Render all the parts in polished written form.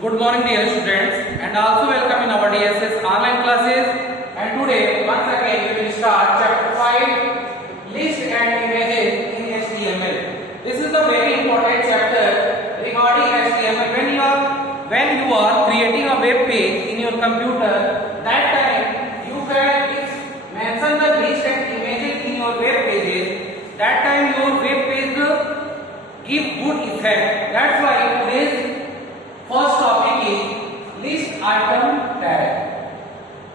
Good morning dear students and also welcome in our DSS online classes, and today once again we will start chapter 5 list and images in HTML. This is the very important chapter regarding HTML. When you are creating a web page in your computer, that time you can mention the list and images in your web pages. That time your web page give good effect. That's why today's first topic is list item tag.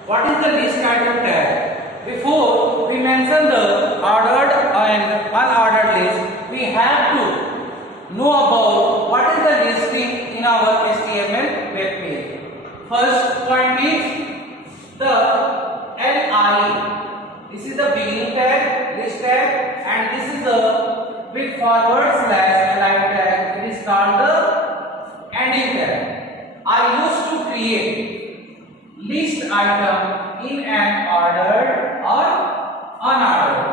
What is the list item tag? Before we mention the ordered and unordered list, we have to know about what is the listing in our HTML web page. First point is the LI. This is the beginning tag, list tag, and this is the with forward slash LI tag. It is called the ending tag. I used to create list item in an ordered or unordered.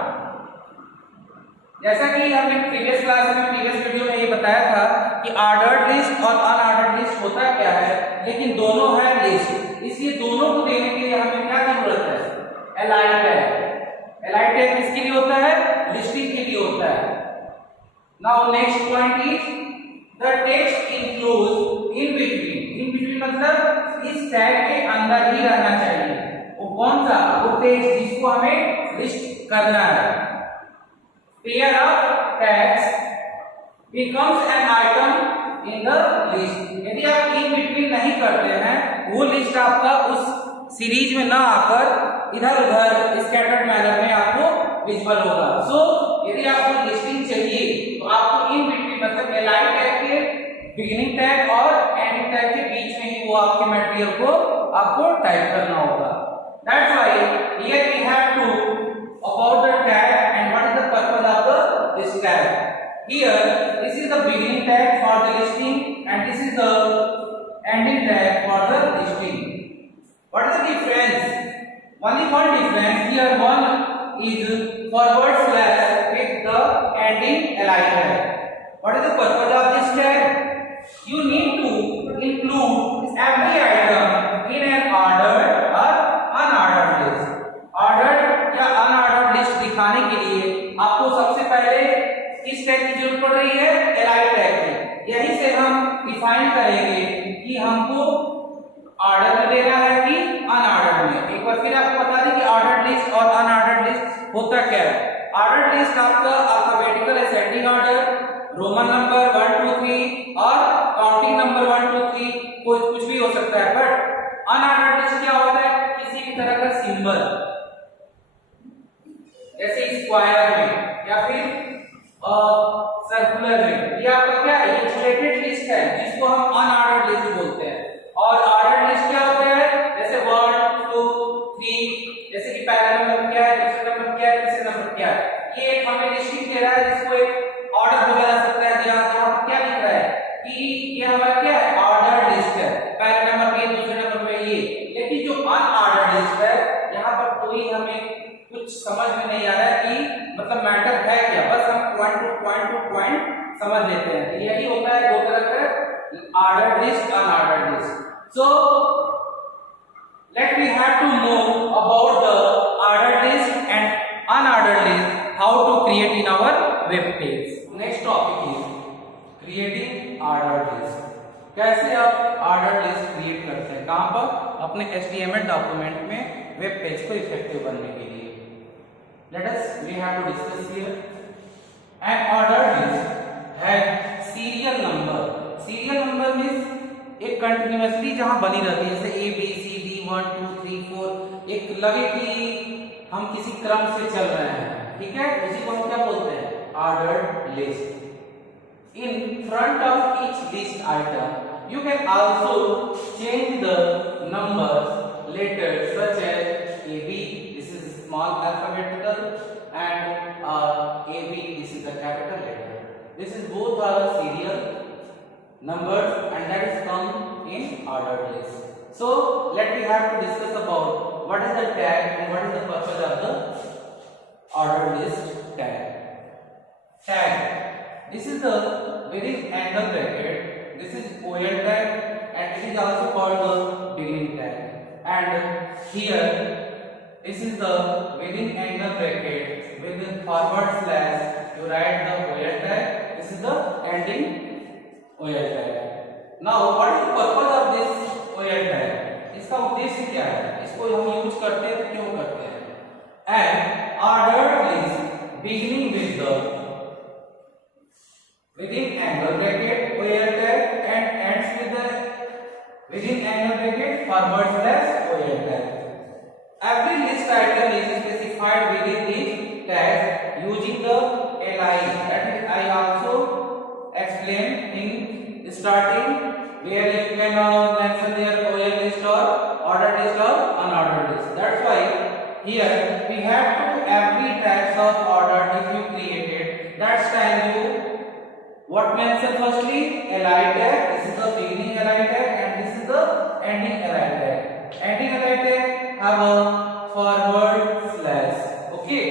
जैसा कि हमने previous class में previous video में ये बताया था कि ordered list और अनऑर्डर्ड लिस्ट होता क्या है, लेकिन दोनों है लिस्ट, इसलिए दोनों को देने के लिए हमें क्या जरूरत है? Align tag. एलाइन टैग किसके लिए होता है? लिस्टिंग के लिए होता है। Now next point is the text includes in between मतलब इस टैग के अंदर ही रहना चाहिए। वो कौन सा? वो टेक्स्ट जिसको हमें लिस्ट करना है। Pair of tags becomes an item in the list. यदि आप इन बिटवीन नहीं करते हैं, वो लिस्ट आपका उस सीरीज में ना आकर इधर उधर स्कैटर्ड मैनर में आपको विजिबल होगा। सो यदि आपको लिस्टिंग चाहिए तो आपको इन बिटवीन मतलब एलाइन टैग के बिगिनिंग टैग और एंडिंग टैग के बीच में ही वो आपके मटेरियल को आपको टाइप करना होगा। That's why here we have to about the tag and what is the purpose of the list tag. Here this is the beginning tag for the listing and this is the ending tag for the listing. What is the difference? Only one difference. Here one is forward slash with the ending li tag. What is the purpose of this tag? You need to include every item in an ordered or unordered list. Ordered या unordered list दिखाने के लिए आपको सबसे पहले किस टैग की जरूरत पड़ रही है? एलाइन टैग की। यही से हम डिफाइन करेंगे कि हमको ऑर्डर में देना है कि अनऑर्डर्ड में। एक बार फिर आपको बता दें कि ऑर्डर्ड लिस्ट और अनऑर्डर्ड लिस्ट होता क्या है। ऑर्डर्ड लिस्ट आपका alphabetical ascending order, Roman number 1 2 3 और काउंटिंग नंबर 1 2 3 कुछ भी हो सकता है। बट अनऑर्डर्ड लिस्ट क्या होता है? किसी भी तरह का सिंबल जैसे स्क्वायर में या फिर सर्कुलर में, ये आपका क्या है? ये रिलेटेड लिस्ट है जिसको हम अनऑर्डर्ड लिस्ट बोलते हैं। और ऑर्डर्ड लिस्ट क्या होता है? जैसे 1 2 3, जैसे कि पहला नंबर क्या है, दूसरा नंबर क्या है, तीसरा नंबर क्या है, ये एक हमें लिस्टिंग दे रहा है जिसको एक ऑर्डर बोला जा सकता है। जहां क्या लिख रहा है कि ये हमारा क्या है? ऑर्डर्ड लिस्ट है, पहले नंबर पे दूसरे नंबर पे ये। लेकिन जो अनऑर्डर्ड लिस्ट है यहाँ पर कोई हमें कुछ समझ में नहीं आ रहा है कि मतलब मैटर है क्या, बस हम पॉइंट टू पॉइंट समझ लेते हैं। यही होता है दो तरह का ordered list unordered list. So let we have to know about the ordered list and unordered list, how to create in our web page. Next topic is creating ordered list. कैसे आप ऑर्डर्ड लिस्ट क्रिएट करते हैं? कहां पर? अपने HTML document में web page को इफेक्टिव बनने के लिए। Let us we have to discuss here. An ordered list has serial number. Serial number means एक कंटिन्यूअसली जहां बनी रहती है, जैसे A B C D 1 2 3 4, एक लगे कि हम किसी क्रम से चल रहे हैं, ठीक है? इसी को हम क्या बोलते हैं? Ordered list. In front of each list item, you can also change the numbers, letters such as A B. Small alphabetical and AB, this is the capital letter. This is both are serial numbers and that is come in ordered list. So let me have to discuss about what is the tag and what is the purpose of the ordered list tag. Tag. This is the within angle bracket. This is OL tag and it is also called the beginning tag. And here this is the within angle bracket with forward slash you write the OL tag. This is the ending OL tag. Now what is the purpose of this OL tag? इसका उद्देश्य क्या है? इसको हम यूज करते हैं तो क्यों करते हैं? An ordered list beginning with the within angle bracket OL tag and ends with the within angle bracket forward slash OL tag. Every list item is specified within these tags using the li. That is, I also explained in starting where you can mention their OL list or ordered list or unordered list. That's why here we have to every types of order if you created. That's time you what mention firstly li tag. This is the beginning li tag and this is the ending li tag. Ending li tag have a forward slash. Okay.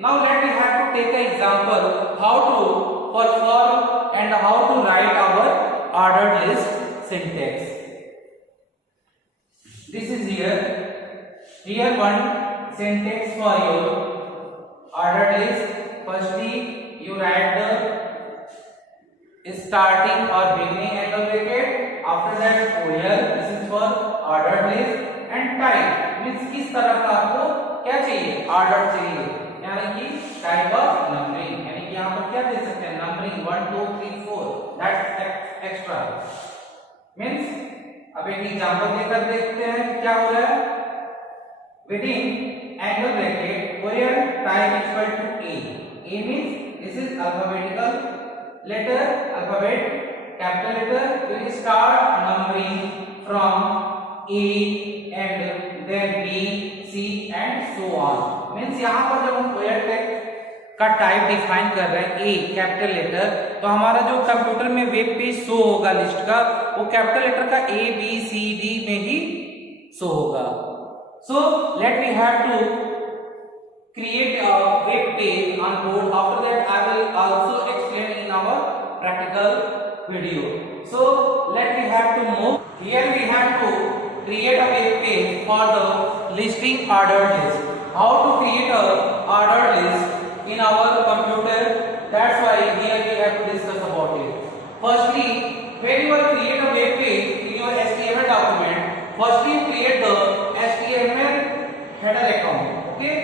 Now let me have to take an example how to perform and how to write our ordered list syntax. This is here one syntax for your ordered list. Firstly, you write the starting or beginning angle bracket. After that, OL. This is for ordered list. And type means किस तरह का आपको क्या चाहिए? ऑर्डर चाहिए, यानी कि type of numbering, यानी कि यहाँ पर क्या दे सकते हैं? नंबरिंग 1 2 3 4. That's extra means. अब एक एग्जांपल देकर देखते हैं कि क्या हो रहा है. Within angle bracket OL type equal to A. A means this is alphabetical letter, alphabet capital letter will start numbering from A and then B, C and so on. Means यहाँ पर जब हम OL टैग का type define कर रहे हैं A capital letter, तो हमारा जो कंप्यूटर में वेब पेज शो होगा लिस्ट का, वो कैपिटल लेटर का A B C D में ही शो होगा. So let me have to create a web page on board. After that I will also explain in our practical video. So let me have to move. Here we have to create a web page for the listing ordered list. How to create a ordered list in our computer? That's why here we have to discuss about it. Firstly, when you will create a web page in your HTML document, firstly you create the HTML header account. Okay,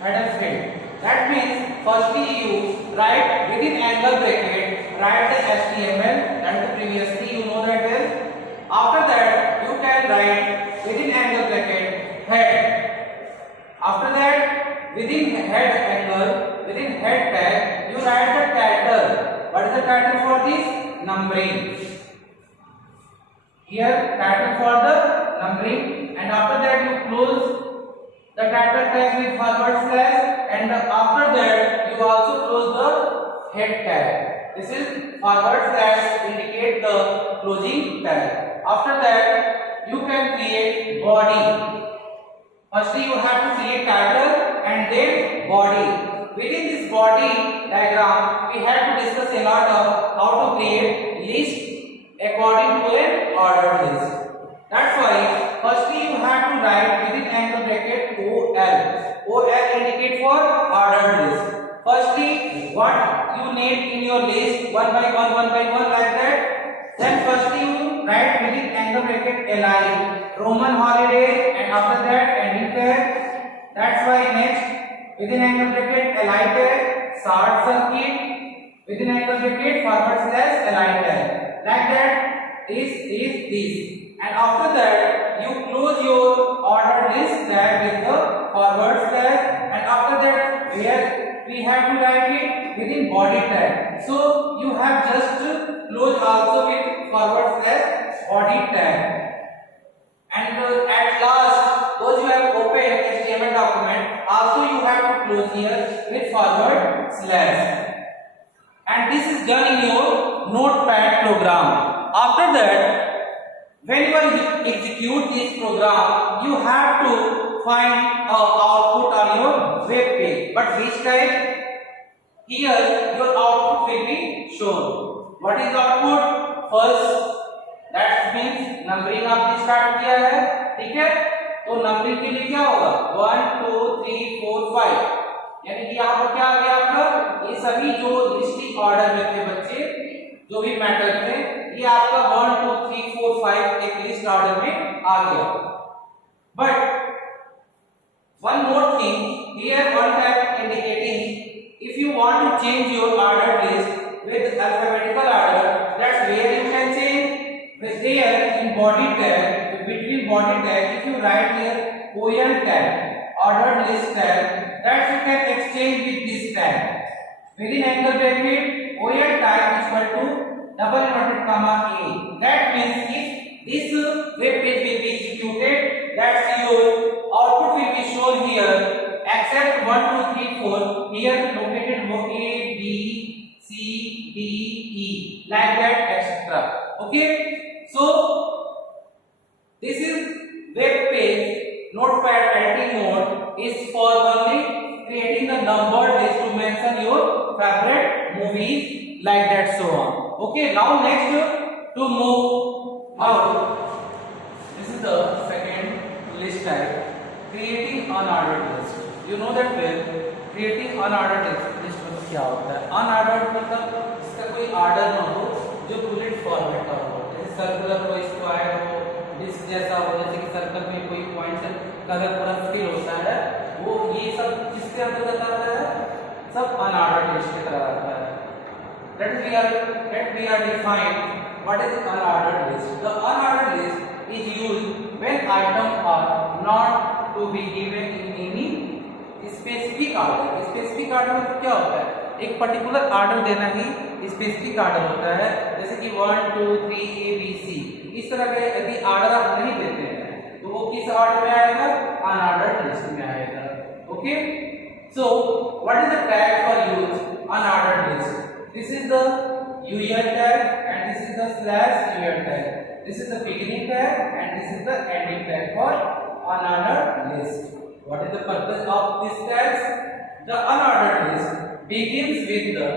header field. That means firstly you write within angle bracket, write the HTML and previously you know that well. After that you can write within angle bracket head. After that within head angle, within head tag you write the title. What is the title for this? Numbering. Here title for the numbering, and after that you close the title tag with forward slash, and after that you also close the head tag. This is forward slash indicate the closing tag. After that you can create body. Firstly you have to create title and then body. Within this body diagram we have to discuss a lot of how to create list according to an ordered list. That's why firstly you have to write within angle bracket OL. OL indicate for ordered list. Firstly what you need in your list one by one like that. Then firstly you write within angle bracket LI Roman holiday, and after that ending tag. That's why next within angle bracket LI tag short circuit within angle bracket forward slash LI tag. Like that this, and after that you close your ordered list tag with the forward slash, and after that where we have to write it within body tag. So you have just close also with forward slash body tag. And at last, those you have opened HTML document, also you have to close here with forward slash. And this is done in your notepad program. After that, when you execute this program, you have to find output on your web page. But which type? Here your output will be shown. What is output? First that's means numbering आपने स्टार्ट किया है, ठीक है। तो नंबरिंग के लिए क्या होगा 1 2 3 4 5, यानी कि यहाँ पर क्या आ गया आपका, ये सभी जो लिस्टिंग ऑर्डर में थे बच्चे, जो भी मैटर थे, ये आपका 1 2 3 4 5 एक लिस्ट ऑर्डर में आ गया। But one more thing, here one type indicating if you want to change your order list with alphabetical order, that's where you can change. With there in body tag, between body tag, if you write here OL tag, ordered list tag, that you can exchange with this tag. Within angle bracket, OL tag is equal to double inverted comma A. That means if this web page will be executed, that's your output will be shown here, except 1 2 3 4 here located A B C D E, like that, etc. Okay, so this is web page notepad editing mode is for only creating the numbered list to mention your favorite movies, like that, so on. Okay, now next to move out, this is the second list type, creating unordered list. You know that well, creating unordered list मतलब क्या होता है? Unordered मतलब इसका कोई ऑर्डर ना हो, जो बुलेट फॉर्मेट का हो, जैसे सर्कुलर हो, स्क्वायर हो, डिस्क जैसा हो, जैसे कि सर्कल में कोई पॉइंट का अगर पूरा फिल होता है, वो ये सब किसके अंतर्गत आता है? सब unordered लिस्ट की तरह आता है। Let we are define what is unordered list. The unordered list is used when items are not to be given in any specific order. Specific order मतलब क्या होता है? एक पर्टिकुलर ऑर्डर देना ही स्पेसिफिक ऑर्डर होता है, जैसे कि 1 2 3 A B C, इस तरह के यदि ऑर्डर आप नहीं देते हैं तो वो किस ऑर्डर में आएगा? अनऑर्डर्ड लिस्ट में आएगा। Okay, so what is the tag for use unordered list? This is the UL tag and this is the /UL tag. This is the beginning tag and this is the ending tag for unordered list. What is the purpose of this tags? The unordered list begins with the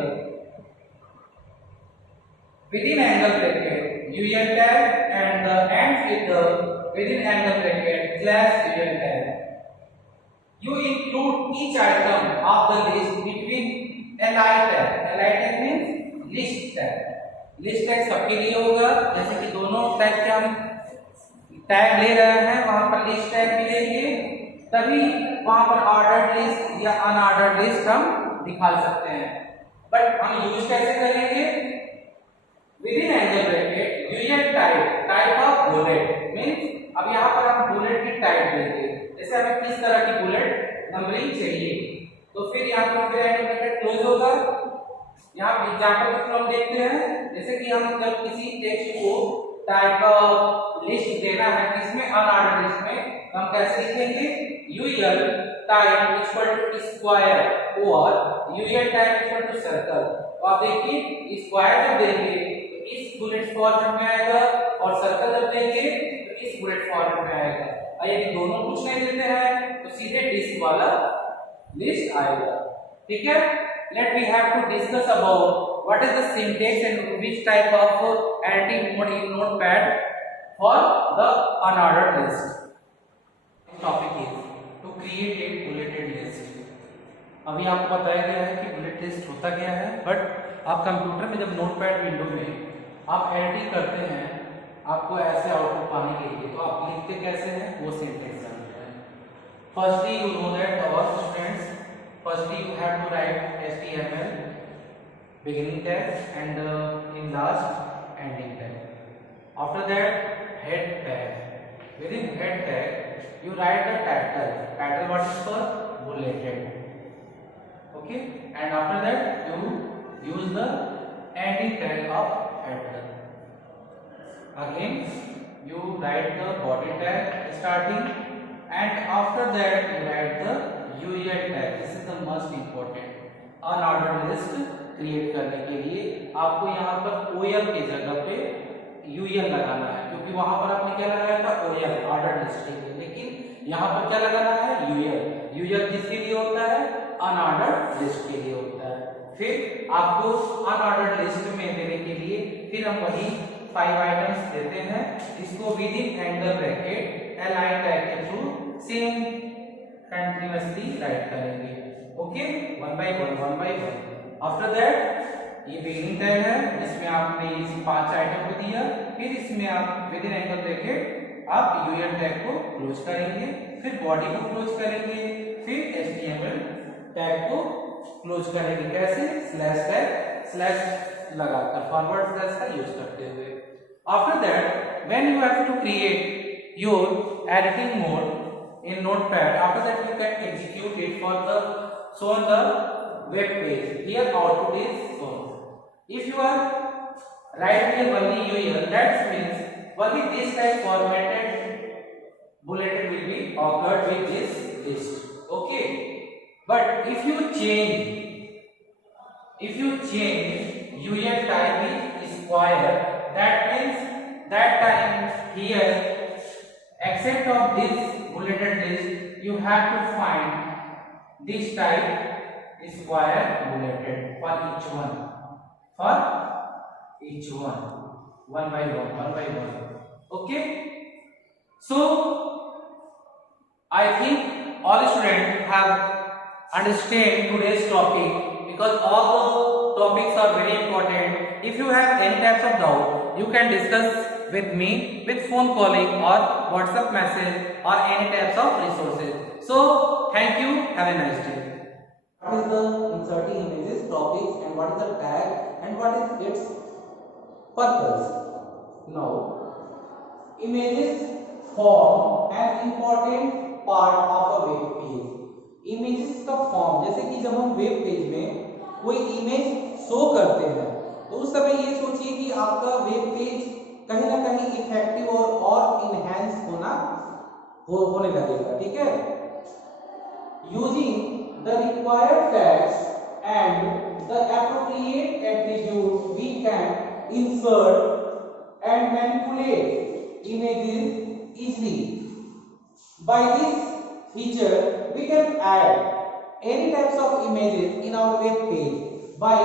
within angle bracket UL tag and ends with the within angle bracket /UL tag. You include each item of the list between li tag. Li tag means list tag. List tag सबके लिए होगा, जैसे कि दोनों टाइप के हम टैग ले रहे हैं, वहां पर लिस्ट टैग भी लेंगे, तभी वहां पर ऑर्डर्ड लिस्ट या अनऑर्डर्ड लिस्ट हम दिखा सकते हैं। बट हम यूज कैसे करेंगे? With in angle bracket user type of bullet means अब यहाँ पर हम बुलेट की टाइप देंगे, जैसे हमें किस तरह की बुलेट नंबरिंग चाहिए, तो फिर यहाँ पर फिर एंगल ब्रैकेट क्लोज होगा। यहाँ एग्जांपल के थ्रू हम देखते हैं, जैसे कि हम जब किसी टेक्स्ट को टाइप लिस्ट देना है किसमें? अनऑर्डर्ड लिस्ट में, हम कैसे लिखेंगे? UL type equal to square और UL type equal to circle. तो आप देखिए स्क्वायर जब देंगे तो इस बुलेट फॉर्मेट में आएगा और सर्कल जब देंगे तो इस बुलेट फॉर्मेट में आएगा, और यदि दोनों कुछ नहीं देते हैं तो सीधे डिस्क वाला लिस्ट आएगा। ठीक है, let we have to discuss about what is the syntax and which type of editing mode in notepad for the unordered list. Topic is to create a bulleted list. अभी आपको बताया गया है कि बुलेट लिस्ट होता क्या है, बट आप कंप्यूटर में जब नोटपैड विंडो में आप एडिटिंग करते हैं, आपको ऐसे आउटपुट पाने के लिए तो आप लिखते कैसे हैं वो सिंटैक्स जानते हैं। Firstly you know that our students, firstly you have to write HTML beginning tag and in last ending tag. After that head tag. Within head tag you write the title what is for bulleted. Okay, and after that you use the ending tag of header. Again you write the body tag starting, and after that you write the UL tag. This is the most important. Unordered list create करने के लिए आपको यहाँ पर OL की जगह पे UL लगाना है, क्योंकि वहां पर आपने क्या लगाया था? OL ऑर्डर्ड लिस्ट के लिए, लेकिन यहाँ पर क्या लगाना है? UL किसके लिए होता है? अनऑर्डर्ड लिस्ट के लिए होता है। फिर आपको अनऑर्डर्ड लिस्ट में देने के लिए फिर हम वही 5 आइटम्स देते हैं, इसको with in angle bracket align tag के थ्रू सेम कंटीन्यूअसली राइट करेंगे। Okay, one by one. After that ये बिगिनिंग टैग है, इसमें आपने इस 5 आइटम को दिया, फिर इसमें आप विद इन एंगल ब्रैकेट आप यूएल टैग को क्लोज करेंगे, फिर बॉडी को क्लोज करेंगे, फिर एचटीएमएल टैग को क्लोज करेंगे। कैसे? स्लैश टैग स्लैश लगाकर फॉरवर्ड स्लैश का यूज करते हुए। After that when you have to create your editing mode in notepad, after that you can execute it for the shown the web page. Here output is shown. If you are write here only UL, that means only this type formatted bulleted will be occurred with this list. Okay, but if you change UL type is square, that means that time here except of this bulleted list you have to find this type square bulleted for each one by one. Okay, so I think all students have understand today's topic, because all the topics are very important. If you have any types of doubt, you can discuss with me with phone calling or WhatsApp message or any types of resources. So thank you, have a nice day. What is the inserting images topics and what is the tag and what is its purpose? Now, images form an important part of a web page. Images का form, जैसे कि जब हम web page में कोई image show करते हैं तो उस समय ये सोचिए कि आपका वेब पेज कहीं ना कहीं इफेक्टिव और इनहेंस होने लगेगा। ठीक है, using the required tags and the appropriate attribute we can insert and manipulate images easily. By this feature we can add any types of images in our web page by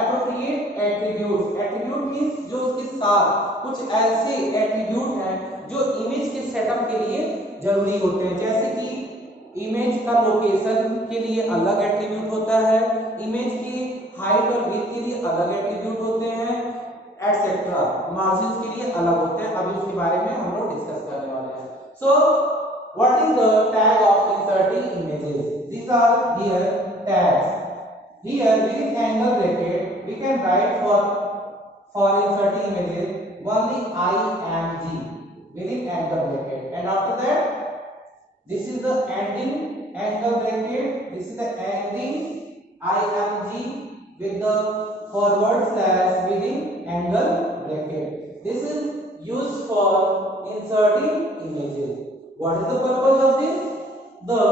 appropriate attributes. Attribute means जो उसके साथ कुछ ऐसे attribute हैं जो इमेज के सेटअप के लिए जरूरी होते हैं, जैसे कि इमेज का लोकेशन के लिए अलग एट्रीब्यूट होता है, इमेज की हाइट और विड्थ के लिए अलग एट्रीब्यूट होते हैं, एटसेट्रा, मार्जिन के लिए अलग होते हैं। अभी उसके बारे में हम लोग डिस्कस करने वाले हैं। सो what is the tag of inserting images? These are here tags. Here within angle bracket we can write for inserting images only img within angle bracket, and after that this is the ending angle bracket, this is the ending img with the forward slash within angle bracket. This is used for inserting images. What is the purpose of this? The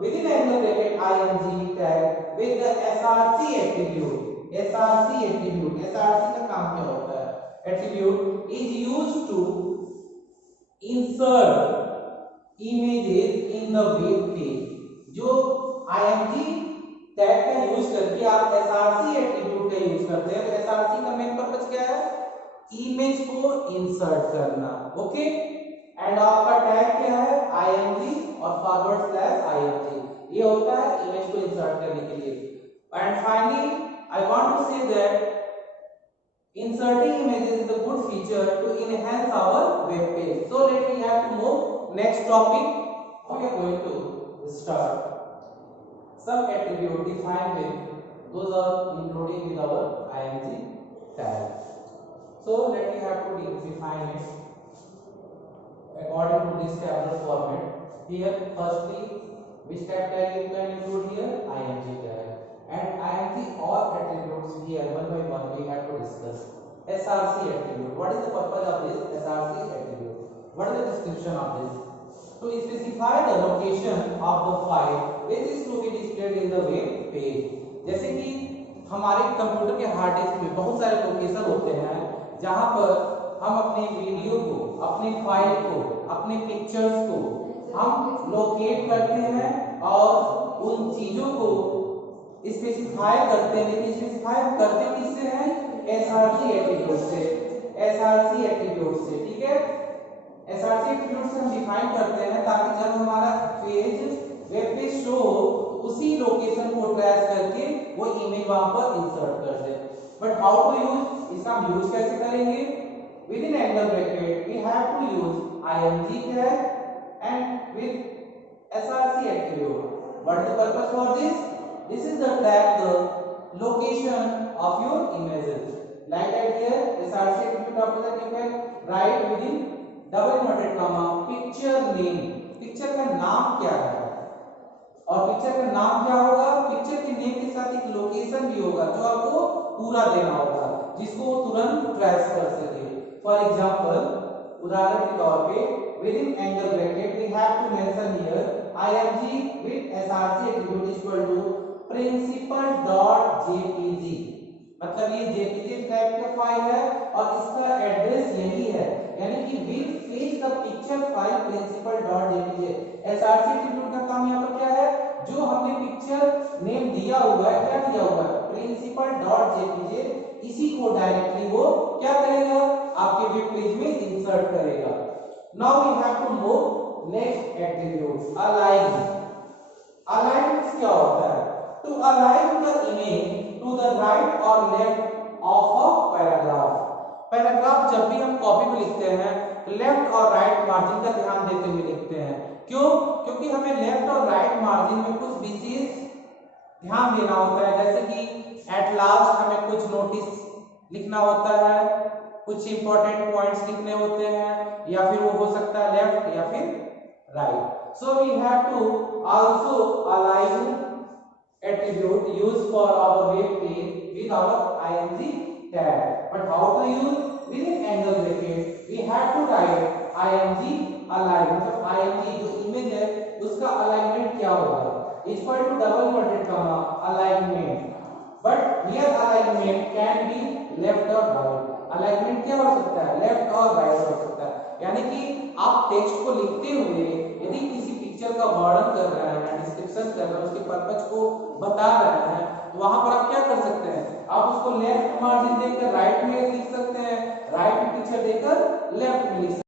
within angle bracket img tag with the src attribute. src का काम क्या होता है? Attribute is used to insert images in the web page. जो img tag का यूज करके आप src attribute का यूज करते हैं, तो src का मेन पर्पस क्या है? इमेज को इंसर्ट करना। ओके, एंड आपका टैग क्या है? img और फॉरवर्ड स्लैश img, ये होता है इमेज को इंसर्ट करने के लिए। And finally I want to say that inserting images is a good feature to enhance our web page. So let me have to move next topic. We are going to start some attribute defined with those are including with our img tag. So let me have to define it according to this tabular format. Here firstly which tag you can include here? img tag, and img all attributes here one by one we have to discuss. src attribute, what is the purpose of this src attribute? What is the description of this? To specify the location of the file which is to be displayed in the web page. जैसे कि हमारे कंप्यूटर के hard disk में बहुत सारे लोकेशन होते हैं जहां पर हम अपने वीडियो को, अपने फाइल को, अपने पिक्चर्स को हम लोकेट करते हैं और उन चीजों को स्पेसिफाई करते हैं। लेकिन स्पेसिफाई करते किससे हैं? src एट्रीब्यूट से। SRC एट्रीब्यूट से, ठीक है। SRC एट्रीब्यूट से हम डिफाइन करते हैं ताकि जब हमारा पेज वेब पेज शो हो तो उसी लोकेशन को ट्रेस करके वो इमेज वहां पर इंसर्ट कर दे। बट हाउ टू यूज, इसका हम यूज कैसे करेंगे? With in angle bracket we have to use img tag and with SRC attribute. What is the purpose for this? This is the tag the location of your images. Like that here, SRC attribute after that you can write within double inverted comma picture name. Picture का नाम क्या है? और पिक्चर का नाम क्या होगा? पिक्चर के नेम के साथ एक लोकेशन भी होगा जो आपको पूरा देना होगा, जिसको वो तुरंत ट्रेस कर सके। फॉर एग्जांपल, उदाहरण के तौर पे within angle bracket we have to mention here img with src attribute is equal to principal.jpg। मतलब ये jpg टाइप का फाइल है और इसका एड्रेस यही है, यानी कि will fetch the picture file principal.jpg। src attribute का काम यहाँ पर क्या है? जो हमने पिक्चर नेम दिया हुआ है, क्या दिया हुआ है? principal.jpg, इसी को डायरेक्टली वो क्या करेगा? आपके वेब पेज में इंसर्ट करेगा। Now we have to move next attribute, align। align क्या होता है? To align the image to the right or left of a paragraph। Paragraph जब भी हम कॉपी में लिखते हैं तो लेफ्ट और राइट मार्जिन का ध्यान देते हुए लिखते हैं। क्यों? क्योंकि हमें लेफ्ट और राइट मार्जिन में कुछ विशेष ध्यान देना होता है, जैसे कि एट लास्ट हमें कुछ नोटिस लिखना होता है, कुछ इंपॉर्टेंट पॉइंट्स लिखने होते हैं, या फिर वो हो सकता है लेफ्ट या फिर right. So we have to also align attribute use for our web page with our img tag. But how to use? With in angle bracket we have to write img align, मतलब img जो image है उसका alignment क्या होगा? Equal to double inverted comma alignment. But here alignment can be left और right. Alignment क्या हो सकता है? लेफ्ट और राइट हो सकता है। यानी कि आप टेक्स्ट को लिखते हुए यदि किसी पिक्चर का वर्णन कर रहे हैं, डिस्क्रिप्शन कर रहे हैं, उसके पर्पस को बता रहे हैं, तो वहां पर आप क्या कर सकते हैं? आप उसको लेफ्ट मार्जिन देकर राइट में लिख सकते हैं, राइट पिक्चर देकर लेफ्ट में लिख सकते हैं।